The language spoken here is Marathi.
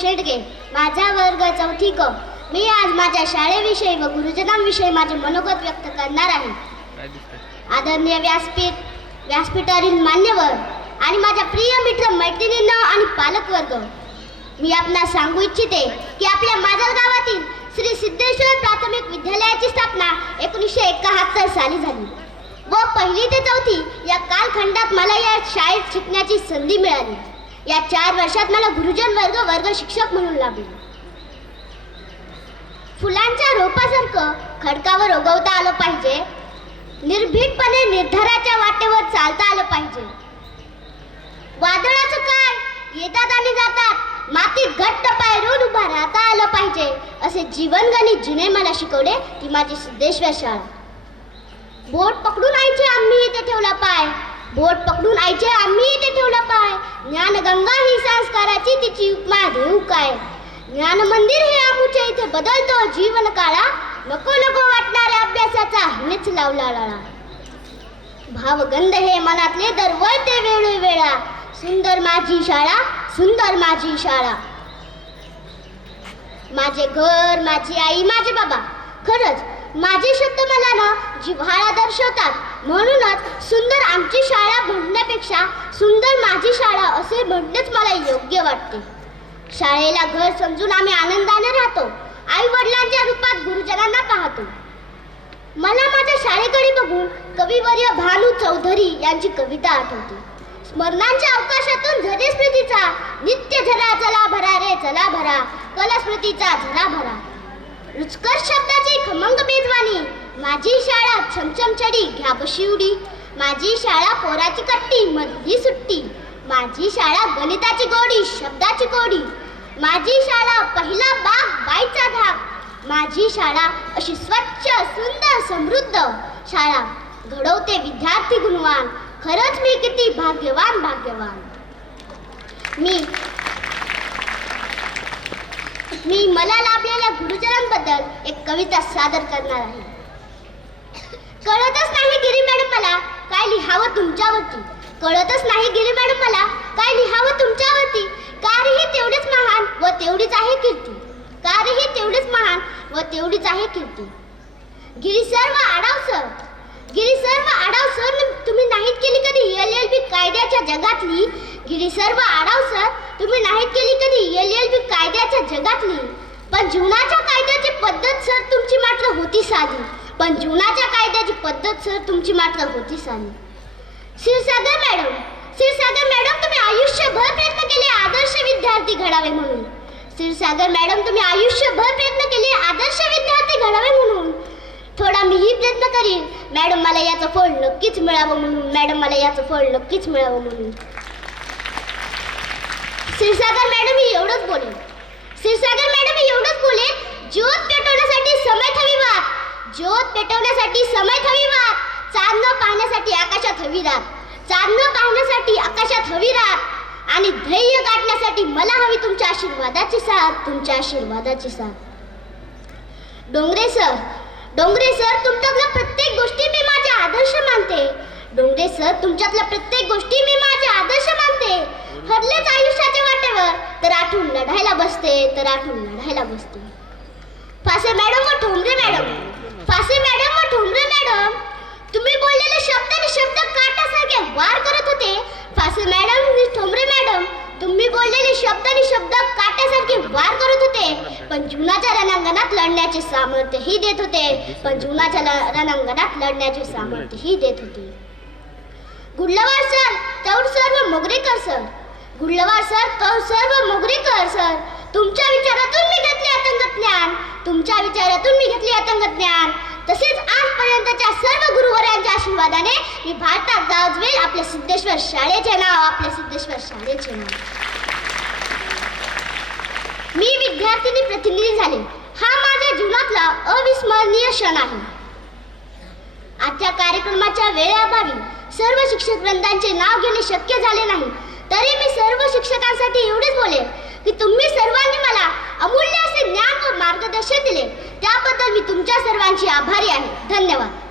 शेंडगे माझा वर्ग चौथी क मी आज माझ्या शाळेविषयी व गुरुजनांविषयी माझे मनोगत व्यक्त करणार आहे. आदरणीय व्यासपीठ व्यासपीठावरील मान्यवर आणि माझ्या प्रिय मित्र मैत्रिणींना आणि पालकवर्ग मी आपणास सांगू इच्छिते की आपल्या माझा गावातील श्री सिद्धेश्वर प्राथमिक विद्यालयाची स्थापना एकोणीसशे एकाहत्तर साली झाली व पहिली ते चौथी या कालखंडात मला या शाळेत शिकण्याची संधी मिळाली. या चार वर्षात मला गुरुजन वर्ग वर्ग शिक्षक म्हणून लाभले. फुलांच्या रोपासारखं खडकावर उगवता आलं पाहिजे. निर्भीडपणे निर्धाराच्या वाटेवर चालता आलं पाहिजे. वादळाचं काय? येतात आणि जातात. मातीत घट्ट पाय उभा राहता आलं पाहिजे. असे जीवनगणित जिने मला शिकवले ती माझी सिद्धेश्वर शाळा. बोट पकडून आईची आम्ही इथे ठेवला पाय. बोट पकडून आईचे आम्ही इथे ठेवला पाय. ज्ञानगंगा ही संस्काराची तिची उपमा देऊ काय ज्ञान मंदिर हे आमुच्या इथे बदलतो जीवन काळा नको नको वाटणाऱ्या अभ्यासाचा मीच लावला लाळा. भावगंध हे मनातले दरवळते वेळोवेळा. सुंदर माझी शाळा सुंदर माझी शाळा. माझे घर माझी आई माझे बाबा. खरंच माझे शब्द मला ना जिव्हाळा दर्शवतात. म्हणूनच सुंदर आमची शाळा म्हणण्यापेक्षा सुंदर माझी शाळा असे म्हणणेच मला योग्य वाटते. शाळेला घर समजून आम्ही आनंदाने राहतो. आई वडिलांच्या रूपात गुरुजनांना पाहतो. मला माझ्या शाळेकडे बघून कविवर्य भानू चौधरी यांची कविता आठवते. स्मरणांच्या अवकाशातून झरे स्मृतीचा नित्य झरा चला भरा रे चला भरा. कला स्मृतीचा झरा भरा. रुचकर शब्दाची खमंग माझी शाळा छमछम चढी घ्या माझी शाळा पोराची कट्टी मधली सुट्टी. माझी शाळा गणिताची गोडी शब्दाची कोडी माझी शाळा पहिला बाग बाईचा धाक. माझी शाळा अशी स्वच्छ सुंदर समृद्ध. शाळा घडवते विद्यार्थी गुणवान. खरंच मी किती भाग्यवान भाग्यवान. मी मी मला लाभलेल्या गुरुजनांबद्दल एक कविता सादर करणार आहे. कळतच नाही गिरी मॅडम मला. काय लिहावं तुमच्यावरती? कळतच नाही गिरी मॅडम मला. काय लिहावं तुमच्यावरती? कार्यही तेवढीच महान व तेवढीच आहे कीर्ती. कार्यही तेवढीच महान व तेवढीच आहे कीर्ती. गिरी सर व आडाव सर. गिरी सर व आडाव सर तुम्ही नाहीत केली कधी एल एल बी कायद्याच्या जगातली? गिरी सर व आडाव सर तुम्ही नाहीत केली कधी एल एल बी कायद्याच्या जगातली? पण जीवनाच्या कायद्याची पद्धत सर तुमची मात्र होती साधी. पण जीवनाच्या कायद्याची पद्धत सर तुमची मात्र होती साधी क्षीरसागर मॅडम क्षीरसागर मॅडम तुम्ही आयुष्यभर प्रयत्न केले आदर्श विद्यार्थी घडावे म्हणून. क्षीरसागर मॅडम तुम्ही आयुष्यभर प्रयत्न केले आदर्श विद्यार्थी घडावे म्हणून. थोडा मीही प्रयत्न करीन. मॅडम मला याचं फळ नक्कीच मिळावं म्हणून. मॅडम मला याचं फळ नक्कीच मिळावं म्हणून. क्षीरसागर मॅडम मी एवढंच बोलेन. क्षीरसागर मॅडम मी एवढंच बोलेन ज्योत पेटवण्यासाठी समय हवी वाट. ज्योत पेटवण्यासाठी समय हवी वाट चांदणं पाहण्यासाठी आकाशात हवी रात चांदणं पाहण्यासाठी आकाशात हवी रात आणि धैर्य गाठण्यासाठी मला हवी तुमच्या आशीर्वादाची साथ तुमच्या आशीर्वादाची साथ. डोंगरे सर डोंगरे सर तुमच्यातल्या प्रत्येक गोष्टी मी माझे आदर्श मानते. डोंगरे सर तुमच्यातल्या प्रत्येक गोष्टी मी माझे आदर्श मानते. हरलेच आयुष्याच्या वाटेवर तर आठवून लढायला बसते तर आठवून लढायला बसते. फासे मॅडम व ठोंबरे मॅडम फासे मॅडम व ठोंबरे मॅडम तुम्ही बोललेले शब्द आणि शब्द काटासारखे वार करत होते फासे मॅडम आणि ठोंबरे मॅडम तुम्ही बोललेले शब्द आणि शब्द काट्यासारखे वार करत होते पण जीवनाच्या रणांगणात लढण्याचे सामर्थ्यही देत होते. पण जीवनाच्या रणांगणात लढण्याचे सामर्थ्यही देत होते. गुडलवार सर तौर सर व Mogrekar sir. Gudalwar sir Taur sir व मोगरेकर सर. तुमच्या विचारातून मी घेतले अतंग ज्ञान तुमच्या विचारातून मी घेतले अतंग ज्ञान तसेच आजपर्यंतच्या सर्व गुरुवरांच्या आशीर्वादाने मी भारतात गाजवेल आपल्या सिद्धेश्वर शाळेचे नाव आपल्या सिद्धेश्वर शाळेचे नाव. मी विद्यार्थिनी प्रतिनिधी झाले. हा माझ्या जीवनातला अविस्मरणीय क्षण आहे. आजच्या कार्यक्रमाच्या वेळेअभावी सर्व शिक्षक वृंदांचे नाव घेणे शक्य झाले नाही. तरी मी सर्व शिक्षकांसाठी एवढेच बोले की तुम्ही सर्वांनी मला अमूल्य असे ज्ञान व मार्गदर्शन दिले. त्याबद्दल मी तुमच्या सर्वांची आभारी आहे. धन्यवाद.